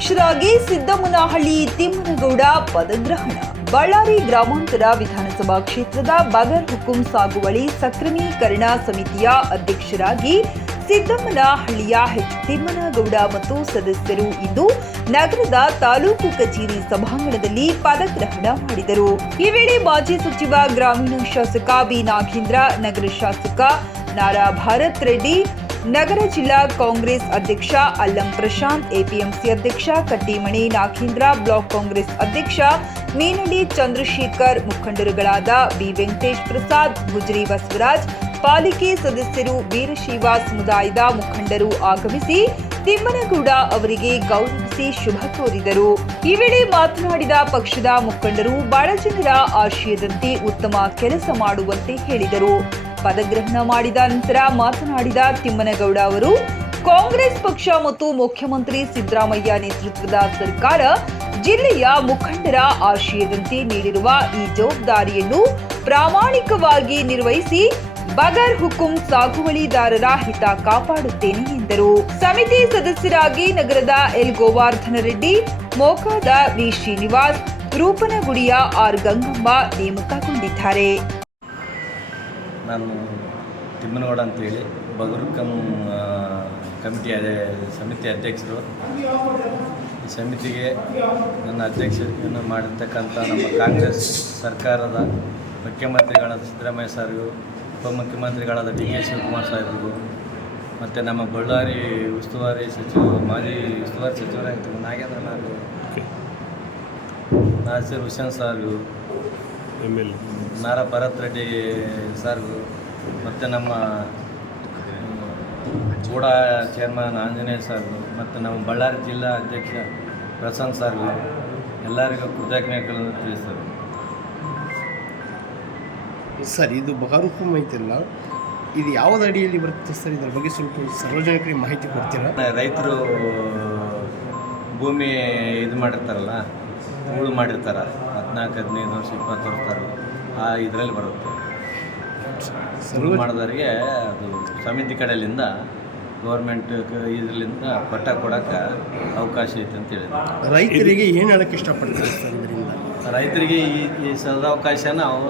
ಅಧ್ಯಕ್ಷರಾಗಿ ಸಿದ್ದಮ್ಮನಹಳ್ಳಿ ತಿಮ್ಮನಗೌಡ ಪದಗ್ರಹಣ. ಬಳ್ಳಾರಿ ಗ್ರಾಮಾಂತರ ವಿಧಾನಸಭಾ ಕ್ಷೇತ್ರದ ಬಗರ್ ಹುಕುಂ ಸಾಗುವಳಿ ಸಕ್ರಮೀಕರಣ ಸಮಿತಿಯ ಅಧ್ಯಕ್ಷರಾಗಿ ಸಿದ್ದಮ್ಮನಹಳ್ಳಿಯ ಎಚ್ ತಿಮ್ಮನಗೌಡ ಮತ್ತು ಸದಸ್ಯರು ಇಂದು ನಗರದ ತಾಲೂಕು ಕಚೇರಿ ಸಭಾಂಗಣದಲ್ಲಿ ಪದಗ್ರಹಣ ಮಾಡಿದರು. ಈ ವೇಳೆ ಮಾಜಿ ಸಚಿವ ಗ್ರಾಮೀಣ ಶಾಸಕ ಬಿ ನಾಗೇಂದ್ರ, ನಗರ ಶಾಸಕ ನಾರಾ ಭಾರತ್ ರೆಡ್ಡಿ, ನಗರ ಜಿಲ್ಲಾ ಕಾಂಗ್ರೆಸ್ ಅಧ್ಯಕ್ಷ ಅಲ್ಲಂ ಪ್ರಶಾಂತ್, ಎಪಿಎಂಸಿ ಅಧ್ಯಕ್ಷ ಕಟ್ಟಿಮಣಿ ನಾಗೇಂದ್ರ, ಬ್ಲಾಕ್ ಕಾಂಗ್ರೆಸ್ ಅಧ್ಯಕ್ಷ ಮೀನಳ್ಳಿ ಚಂದ್ರಶೇಖರ್, ಮುಖಂಡರುಗಳಾದ ಬಿ ವೆಂಕಟೇಶ್ ಪ್ರಸಾದ್, ಗುಜರಿ ಬಸವರಾಜ್, ಪಾಲಿಕೆ ಸದಸ್ಯರು, ವೀರಶೈವ ಸಮುದಾಯದ ಮುಖಂಡರು ಆಗಮಿಸಿ ತಿಮ್ಮನಗೌಡ ಅವರಿಗೆ ಗೌರವಿಸಿ ಶುಭ ಕೋರಿದರು. ಈ ವೇಳೆ ಮಾತನಾಡಿದ ಪಕ್ಷದ ಮುಖಂಡರು ಬಡ ಜನರ ಆಶಯದಂತೆ ಉತ್ತಮ ಕೆಲಸ ಮಾಡುವಂತೆ ಹೇಳಿದರು. ಪದಗ್ರಹಣ ಮಾಡಿದ ನಂತರ ಮಾತನಾಡಿದ ತಿಮ್ಮನಗೌಡ ಅವರು, ಕಾಂಗ್ರೆಸ್ ಪಕ್ಷ ಮತ್ತು ಮುಖ್ಯಮಂತ್ರಿ ಸಿದ್ದರಾಮಯ್ಯ ನೇತೃತ್ವದ ಸರ್ಕಾರ ಜಿಲ್ಲೆಯ ಮುಖಂಡರ ಆಶಯದಂತೆ ನೀಡಿರುವ ಈ ಜವಾಬ್ದಾರಿಯನ್ನು ಪ್ರಾಮಾಣಿಕವಾಗಿ ನಿರ್ವಹಿಸಿ ಬಗರ್ ಹುಕುಂ ಸಾಗುವಳಿದಾರರ ಹಿತ ಕಾಪಾಡುತ್ತೇನೆ ಎಂದರು. ಸಮಿತಿ ಸದಸ್ಯರಾಗಿ ನಗರದ ಎಲ್ ಗೋವರ್ಧನ ರೆಡ್ಡಿ, ಮೋಕಾದ ವಿ ಶ್ರೀನಿವಾಸ್, ರೂಪನಗುಡಿಯ ಆರ್ ಗಂಗಮ್ಮ ನೇಮಕಗೊಂಡಿದ್ದಾರೆ. ನಾನು ತಿಮ್ಮನಗೌಡ ಅಂತೇಳಿ ಬಗರ್ ಹುಕುಂ ಕಮಿಟಿಯ ಸಮಿತಿ ಅಧ್ಯಕ್ಷರು. ಈ ಸಮಿತಿಗೆ ನನ್ನ ಅಧ್ಯಕ್ಷತೆಯನ್ನು ಮಾಡಿರ್ತಕ್ಕಂಥ ನಮ್ಮ ಕಾಂಗ್ರೆಸ್ ಸರ್ಕಾರದ ಮುಖ್ಯಮಂತ್ರಿಗಳಾದ ಸಿದ್ದರಾಮಯ್ಯ ಸಾರಿಗೂ, ಉಪಮುಖ್ಯಮಂತ್ರಿಗಳಾದ ಡಿ ಕೆ ಶಿವಕುಮಾರ್ ಸಾಹೇಬರಿಗೂ, ಮತ್ತು ನಮ್ಮ ಬಳ್ಳಾರಿ ಉಸ್ತುವಾರಿ ಸಚಿವರು, ಮಾಜಿ ಉಸ್ತುವಾರಿ ಸಚಿವರಾಗಿದ್ದರು ನಾಗೇಂದ್ರ ನಾಸೀರ್ ಹುಸೇನ್ ಸಾರ್ಗೂ, ನಾರಾ ಭರತ್ ರೆಡ್ಡಿ ಸಾರ್ಗೂ, ಮತ್ತು ನಮ್ಮ ಕೂಡ ಚೇರ್ಮನ್ ಆಂಜನೇಯ ಸಾರ್ಗೂ, ಮತ್ತು ನಮ್ಮ ಬಳ್ಳಾರಿ ಜಿಲ್ಲಾ ಅಧ್ಯಕ್ಷ ಪ್ರಶಾಂತ್ ಸಾರ್ಗೂ ಎಲ್ಲರಿಗೂ ಕೃತಜ್ಞತೆಗಳನ್ನು ತಿಳಿಸ್ತೇವೆ. ಸರ್, ಇದು ಬಗರ್ ಹುಕುಂ ಐತಿಲ್ಲ, ಇದು ಯಾವುದ ಅಡಿಯಲ್ಲಿ ಬರುತ್ತೆ ಸರ್? ಇದರ ಬಗ್ಗೆ ಸ್ವಲ್ಪ ಸಾರ್ವಜನಿಕರಿಗೆ ಮಾಹಿತಿ ಕೊಡ್ತೀರಾ? ರೈತರು ಭೂಮಿ ಇದು ಮಾಡಿರ್ತಾರಲ್ಲ, ಹೂಳು ಮಾಡಿರ್ತಾರೆ, 14-15 ವರ್ಷ 20 ವರ್ಷ ಆ ಇದರಲ್ಲಿ ಬರುತ್ತೆ. ಶುರು ಮಾಡಿದವರಿಗೆ ಅದು ಸಮಿತಿ ಕಡೆಯಿಂದ ಗೌರ್ಮೆಂಟ್ ಇದರಿಂದ ಪಟ್ಟ ಕೊಡೋಕ್ಕೆ ಅವಕಾಶ ಐತೆ ಅಂತ ಹೇಳಿದ್ರು. ರೈತರಿಗೆ ಏನು ಹೇಳೋಕ್ಕೆ ಇಷ್ಟಪಡ್ತಾರೆ ಸರ್? ಇದರಿಂದ ರೈತರಿಗೆ ಈ ಸದಾವಕಾಶನ ನಾವು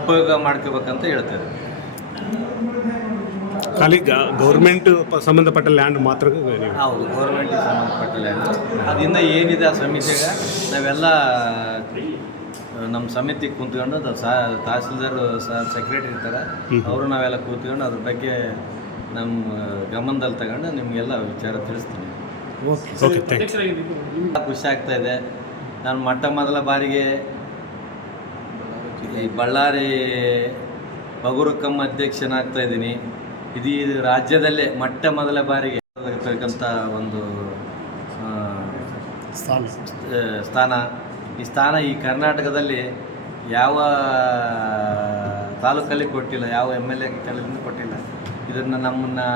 ಉಪಯೋಗ ಮಾಡ್ಕೋಬೇಕಂತ ಹೇಳ್ತಾರೆ. ಖಾಲಿ ಗೌರ್ಮೆಂಟ್ ಸಂಬಂಧಪಟ್ಟ ಲ್ಯಾಂಡ್ ಮಾತ್ರ? ಹೌದು, ಗೌರ್ಮೆಂಟಿಗೆ ಸಂಬಂಧಪಟ್ಟ ಲ್ಯಾಂಡ್. ಅದರಿಂದ ಏನಿದೆ ಆ ಸಮಿತಿಗೆ ನಾವೆಲ್ಲ ನಮ್ಮ ಸಮಿತಿ ಕೂತ್ಕೊಂಡು ತಹಸೀಲ್ದಾರ್ ಸೆಕ್ರೆಟರಿ ಇರ್ತಾರೆ, ಅವರು ನಾವೆಲ್ಲ ಕೂತ್ಕೊಂಡು ಅದ್ರ ಬಗ್ಗೆ ನಮ್ಮ ಗಮನದಲ್ಲಿ ತಗೊಂಡು ನಿಮಗೆಲ್ಲ ವಿಚಾರ ತಿಳಿಸ್ತೀನಿ. ಖುಷಿ ಆಗ್ತಾ ಇದೆ. ನಾನು ಮೊದಲ ಬಾರಿಗೆ ಈ ಬಳ್ಳಾರಿ ಬಗರ್ ಹುಕುಂ ಅಧ್ಯಕ್ಷನಾಗ್ತಾ ಇದ್ದೀನಿ. ಇದು ರಾಜ್ಯದಲ್ಲೇ ಮೊದಲ ಬಾರಿಗೆ ಇರ್ತಕ್ಕಂಥ ಒಂದು ಸ್ಥಾನ. ಈ ಸ್ಥಾನ ಈ ಕರ್ನಾಟಕದಲ್ಲಿ ಯಾವ ತಾಲೂಕಲ್ಲಿ ಕೊಟ್ಟಿಲ್ಲ, ಯಾವ MLA ಕಲ್ಲಿಂದ ಕೊಟ್ಟಿಲ್ಲ. ಇದನ್ನು ನಮ್ಮನ್ನು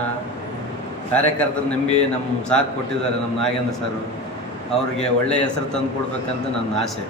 ಕಾರ್ಯಕರ್ತರು ನಂಬಿ ನಮ್ಮ ಸಾಥ್ ಕೊಟ್ಟಿದ್ದಾರೆ ನಮ್ಮ ನಾಗೇಂದ್ರ ಸರ್. ಅವರಿಗೆ ಒಳ್ಳೆಯ ಹೆಸರು ತಂದು ಕೊಡಬೇಕಂತ ನನ್ನ ಆಸೆ.